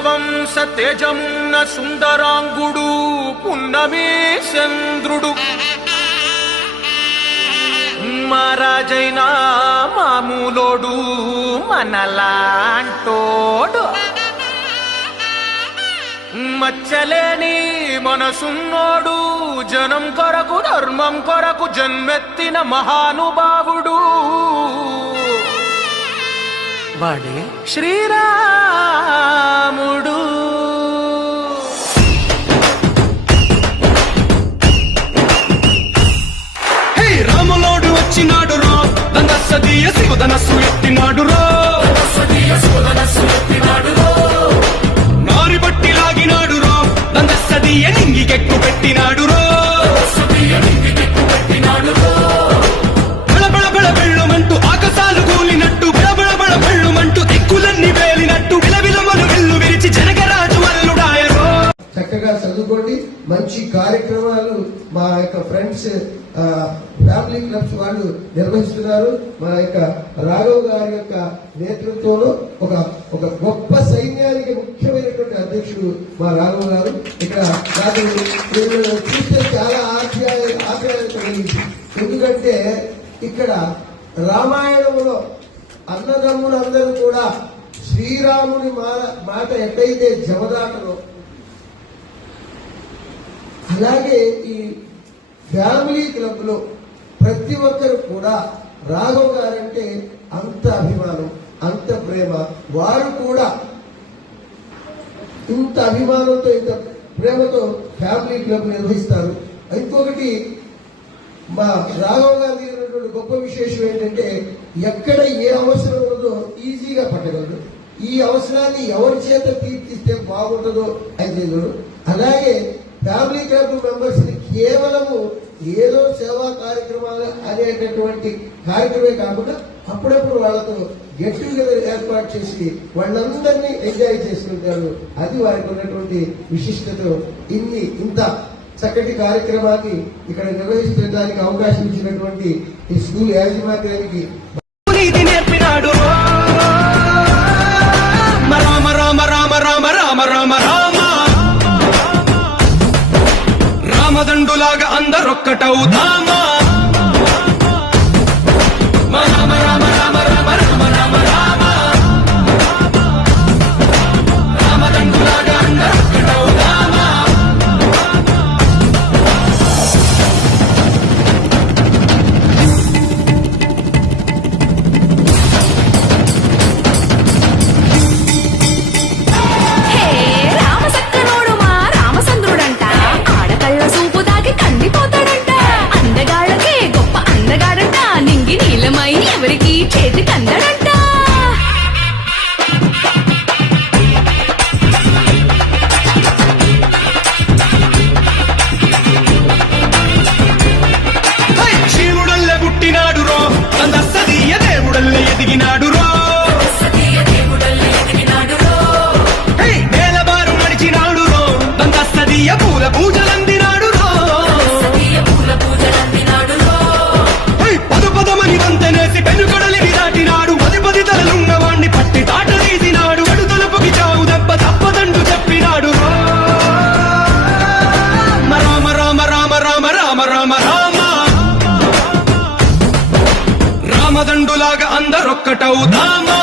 సూర్యవంశ తేజమున్న సుందరాంగుడు పున్నమి చంద్రుడు మహారాజైనా మామూలోడు మనలాంటోడు మచ్చలేని మనసున్నోడు జనం కొరకు ధర్మం కొరకు జన్మెత్తిన మహానుభావుడు వాడే శ్రీరాముడు. హే రాములోడు వచ్చినాడు రో దందసదీయ శివధనస్సు ఎత్తినాడు రో నారి బట్టి లాగినాడు రో దందసదీయ నింగికెక్కు పెట్టినాడు రో బళబళ బళ బెళ్ళుమంటూ ఆకాశాలు కూలినట్టు బళబళ బళ బెళ్ళుమంటూ దిక్కులన్నీ వేలినట్టు విలవిలమలు వెళ్ళు విరిచి జనగరాజు అల్లుడాయరో. చక్కగా చదువుకోండి. మంచి కార్యక్రమాలు మా యొక్క ఫ్రెండ్స్ ఫ్యామిలీ క్లబ్స్ వాళ్ళు నిర్వహిస్తున్నారు. మా యొక్క రాఘవ్ గారి యొక్క నేతృత్వంలో ఒక గొప్ప సైన్యానికి ముఖ్యమైనటువంటి అధ్యక్షుడు మా రాఘవ్ గారు. ఇక్కడ నాకు చూస్తే చాలా ఆప్యాయత కలిగింది. ఎందుకంటే ఇక్కడ రామాయణంలో అన్నదమ్ములందరూ కూడా శ్రీరాముని మాట ఎక్కడైతే జమదాటలో అలాగే ఈ ఫ్యామిలీ క్లబ్ లో ప్రతి ఒక్కరు కూడా రాఘవ్ గారంటే అంత అభిమానం, అంత ప్రేమ. వారు కూడా ఇంత అభిమానంతో ఇంత ప్రేమతో ఫ్యామిలీ క్లబ్ నిర్వహిస్తారు. ఇంకొకటి మా రాఘవ్ గారి గొప్ప విశేషం ఏంటంటే ఎక్కడ ఏ అవసరం ఉందో ఈజీగా పట్టగలడు. ఈ అవసరాన్ని ఎవరి చేత తీర్చిస్తే బాగుంటుందో అని చేయగలడు. అలాగే ఫ్యామిలీ క్లబ్ మెంబర్స్ ని కేవలము ఏదో సేవా కార్యక్రమాలు అనేటటువంటి కార్యక్రమే కాకుండా అప్పుడప్పుడు వాళ్ళతో గెట్ టుగెదర్ ఏర్పాటు చేసి వాళ్ళందరినీ ఎంజాయ్ చేసుకుంటారు. అది వారికి ఉన్నటువంటి విశిష్టత. ఇంత చక్కటి కార్యక్రమాన్ని ఇక్కడ నిర్వహించడానికి అవకాశం ఇచ్చినటువంటి ఈ స్కూల్ యాజమాన్యానికి నేర్పినాడు రామ రామ రామ రామ రామ రామ రామ రామదండులాగా అందరొక్కటవుదామా. రామ రామ రామ రామ రామ రామ రామ రామదండులాగా అందరొక్కటవుదామా. ఎవరికి చేతి కందడంట. శివుడల్లే పుట్టినాడు రో దందసదీయ దేవుడల్లే ఎదిగినాడు రో నేలబారు నడిచినాడు రో దందసదీయ పూల పూజలందినాడు రో పదుపదమని వంతనేసి పెనుకడలిని దాటినాడు. పది తలలున్నవాణ్ణి పట్టి తాట తీసినాడు. అడు తలుపుకి చావు దెబ్బ తప్పదండు చెప్పినాడు. రామ రామ రామ రామ రామ రామ రామ రామదండులాగా అందరొక్కటవుదామా.